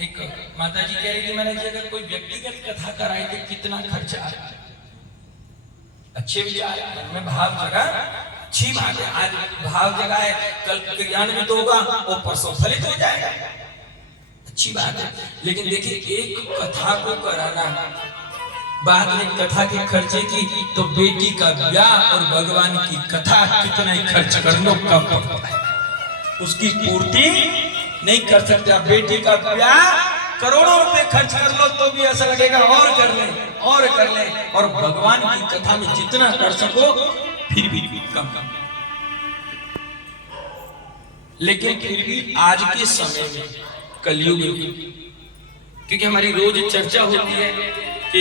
एक माता जी कह रही थी मैंने अगर कोई व्यक्तिगत कथा कराई तो कितना खर्चा आएगा। अच्छे विचार में भाव जगा, अच्छी बात है। आज भाव जगा है, कल क्रियान्वित होगा, वो परसों फलित हो जाएगा, अच्छी बात है। लेकिन देखिए एक कथा को कराना, बात में कथा के खर्चे की, तो बेटी का ब्याह और भगवान की कथा कितना ही खर्च कर लो कम पड़ता है, उसकी पूर्ति नहीं कर सकते। बेटी का ब्याह करोड़ों रुपए खर्च कर लो तो भी ऐसा लगेगा और कर ले और कर ले, और भगवान की कथा में जितना कर सको फिर भी कम। लेकिन फिर भी आज के समय में कलयुग में, क्योंकि हमारी रोज चर्चा होती है कि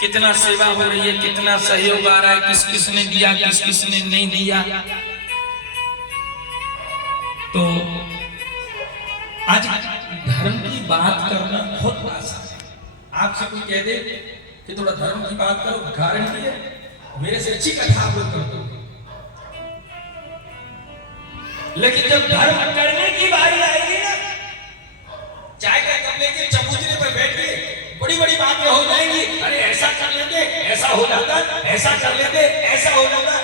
कितना सेवा हो रही है, कितना सहयोग आ रहा है, किस किस ने दिया, किस किस ने नहीं दिया। तो आज धर्म की बात करना बहुत आसान है। आपसे कोई कह दे कि थोड़ा धर्म की बात करो, गारंटी है मेरे से अच्छी कथा आप लोग कर दो। लेकिन जब धर्म करने की बारी आएगी ना, चाय का कप लेके चबूतरे पर बैठ के बड़ी बड़ी बातें हो जाएंगी। अरे ऐसा कर लेते, ऐसा हो जाता, ऐसा कर लेते, ऐसा हो जाता,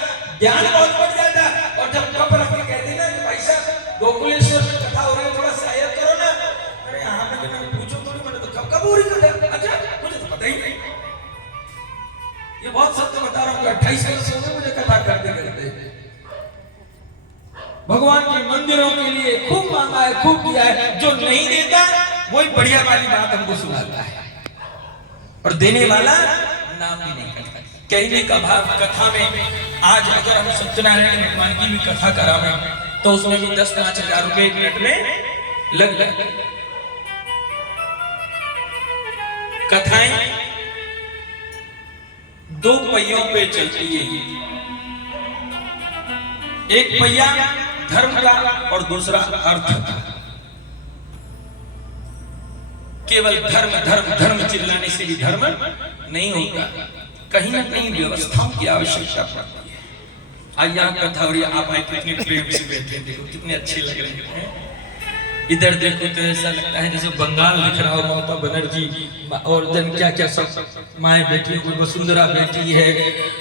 ज्ञान बहुत बढ़ जाता। और जब कप रख के कहते ना कि भाई साहब गोकुलेश्वर में कथा हो रही है, थोड़ा सहायता करो ना, अरे यहाँ पे मैंने पूछो थोड़ी, मैंने तो कब हो रही कथा, अच्छा मुझे तो पता ही नहीं। ये बहुत सत्य बता रहा हूँ, 28 वर्ष हो गए मुझे कथा करते करते। भगवान के मंदिरों के लिए खूब मांगा है, खूब किया है, जो नहीं देता वही बढ़िया वाली बात हमको सुनाता है, और देने वाला नाम भी नहीं करता। कहने का भाव कथा में, आज अगर हम सत्यनारायण भगवान की भी कथा करावे तो उसमें भी 10-5 हजार रुपए एक मिनट में लग जाए। कथाएं 2 पहियों पे चलती है, एक पहिया धर्म का और दूसरा अर्थ का। केवल धर्म धर्म धर्म चिल्लाने से भी धर्म नहीं होता, कहीं ना कहीं व्यवस्थाओं की आवश्यकता पड़ती है। आज यहाँ कथा हो रही है, आप कितने प्रेम से बैठे, देखो कितने अच्छे लग रहे हैं। इधर देखो तो ऐसा लगता है जैसे बंगाल दिख रहा हो, ममता बनर्जी और जन क्या क्या सब माए बेटी, वसुंधरा बेटी है,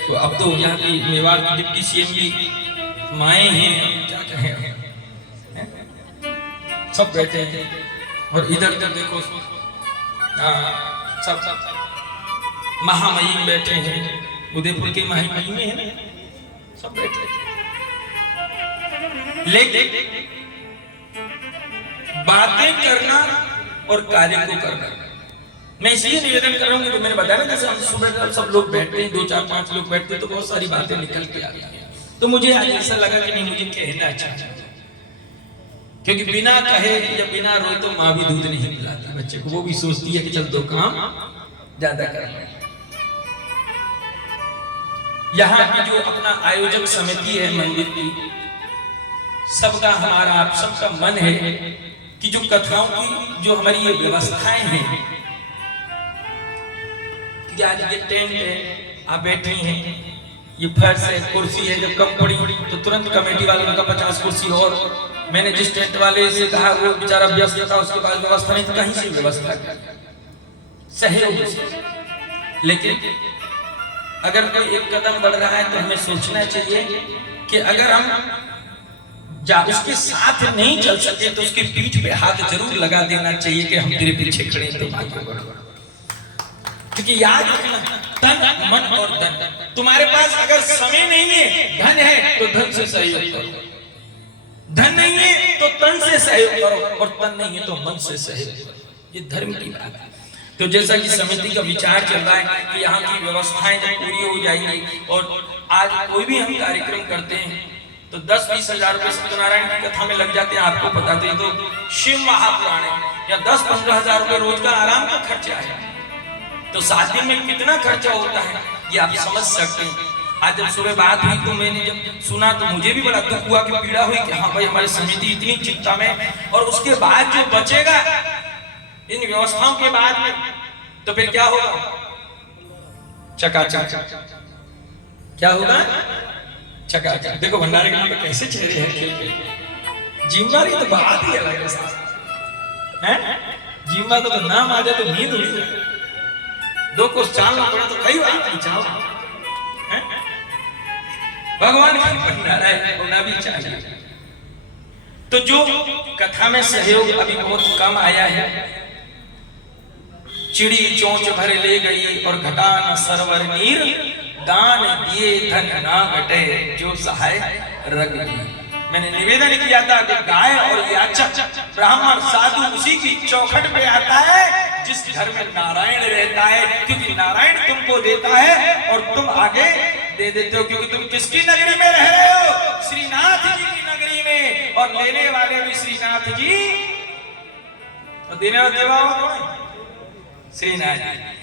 तो अब तो यहाँ की मेवाड़ की डिप्टी सीएम भी माए हैं, क्या कहें, सब बैठे हैं। और इधर तो देखो सब महामहिम बैठे हैं, उदयपुर के महामहिम में है ना, सब बैठे हैं। लेकिन बातें करना और कार्य को करना, मैं इसलिए निवेदन कर रहा हूँ कि मैंने बताया ना, जैसे हम सुबह सब लोग बैठते हैं, 2-4-5 लोग बैठते हैं, तो बहुत सारी बातें निकल के आती हैं। तो मुझे आज ऐसा लगा कि नहीं, मुझे कहना चाहिए, क्योंकि बिना कहे या बिना रोए तो माँ भी दूध नहीं पिलाती बच्चे को, वो भी सोचती है कि चल 2 काम ज्यादा कर रहे हैं। यहाँ की जो अपना आयोजक समिति है मंदिर की, सबका हमारा आप सबका मन है कि जो कथाओं की जो हमारी ये व्यवस्थाएं हैं, कि आज ये टेंट है, आप बैठे हैं, ये फर्श है, कुर्सी है, जब कम पड़ी तो तुरंत कमेटी वाले उनका 50 कुर्सी, और मैंने जिस टेंट वाले से कहा वो बेचारा व्यस्त था, उसके बाद व्यवस्था नहीं, तो कहीं से व्यवस्था सहयोग से। लेकिन अगर कोई एक कदम बढ़ रहा है तो हमें सोचना चाहिए कि अगर हम उसके साथ नहीं चल सके तो उसकी पीठ पे हाथ जरूर लगा देना चाहिए कि हम तेरे पीछे खड़े हैं, तो आगे बढ़ो। क्योंकि याद रखना, तन मन और धन, तुम्हारे पास अगर समय नहीं है, धन है तो धन से सहयोग करो, धन नहीं है तो तन से सहयोग करो, और तन नहीं है तो मन से सहयोग करो। ये धर्म की बात है। तो जैसा कि समिति का विचार चल रहा है कि यहाँ की व्यवस्थाएं जब पूरी हो जाएंगी, और आज कोई भी हम कार्यक्रम करते हैं तो 10-20 हजार रुपए सत्यनारायण की कथा में लग जाते हैं, आपको पता थे, तो शिव महापुराण या 10-15 हजार रुपए रोज का आराम का खर्चा है, तो 7 दिन में कितना खर्चा होता है ये आप समझ सकते हैं। आज जब सुबह बात हुई तो मैंने जब सुना तो मुझे भी बड़ा दुख हुआ, कि पीड़ा हुई कि हाँ भाई हमारी समिति इतनी चिंता में, और उसके बाद जो बचेगा इन व्यवस्थाओं के बाद में, तो फिर क्या होगा, चकाचक, क्या होगा, चकाचक। देखो भंडारे के नाम पे कैसे चेहरे हैं, जिम्मेदारी तो बात ही अलग है। जीवा को तो नाम आ जाए तो नींद उड़ जाए, 2 कोस चालना पड़े तो कई बार नहीं चाहो। भगवान की भंडारा है, होना भी चाहिए। तो जो कथा में सहयोग अभी बहुत कम आया है, चिड़ी चोंच भर ले गई और घटा न सरवर नीर, दान दिए धन ना घटे जो सहाय रग। मैंने निवेदन किया था कि गाय और याचक ब्राह्मण साधु उसी की चौखट पे आता है जिस घर में नारायण रहता है, क्योंकि नारायण तुमको देता है और तुम आगे दे देते हो, क्योंकि तुम किसकी नगरी में रह रहे हो? श्रीनाथ जी की नगरी में, और लेने वाले भी श्रीनाथ जी और देने वाले देवा श्रीनाथ जी।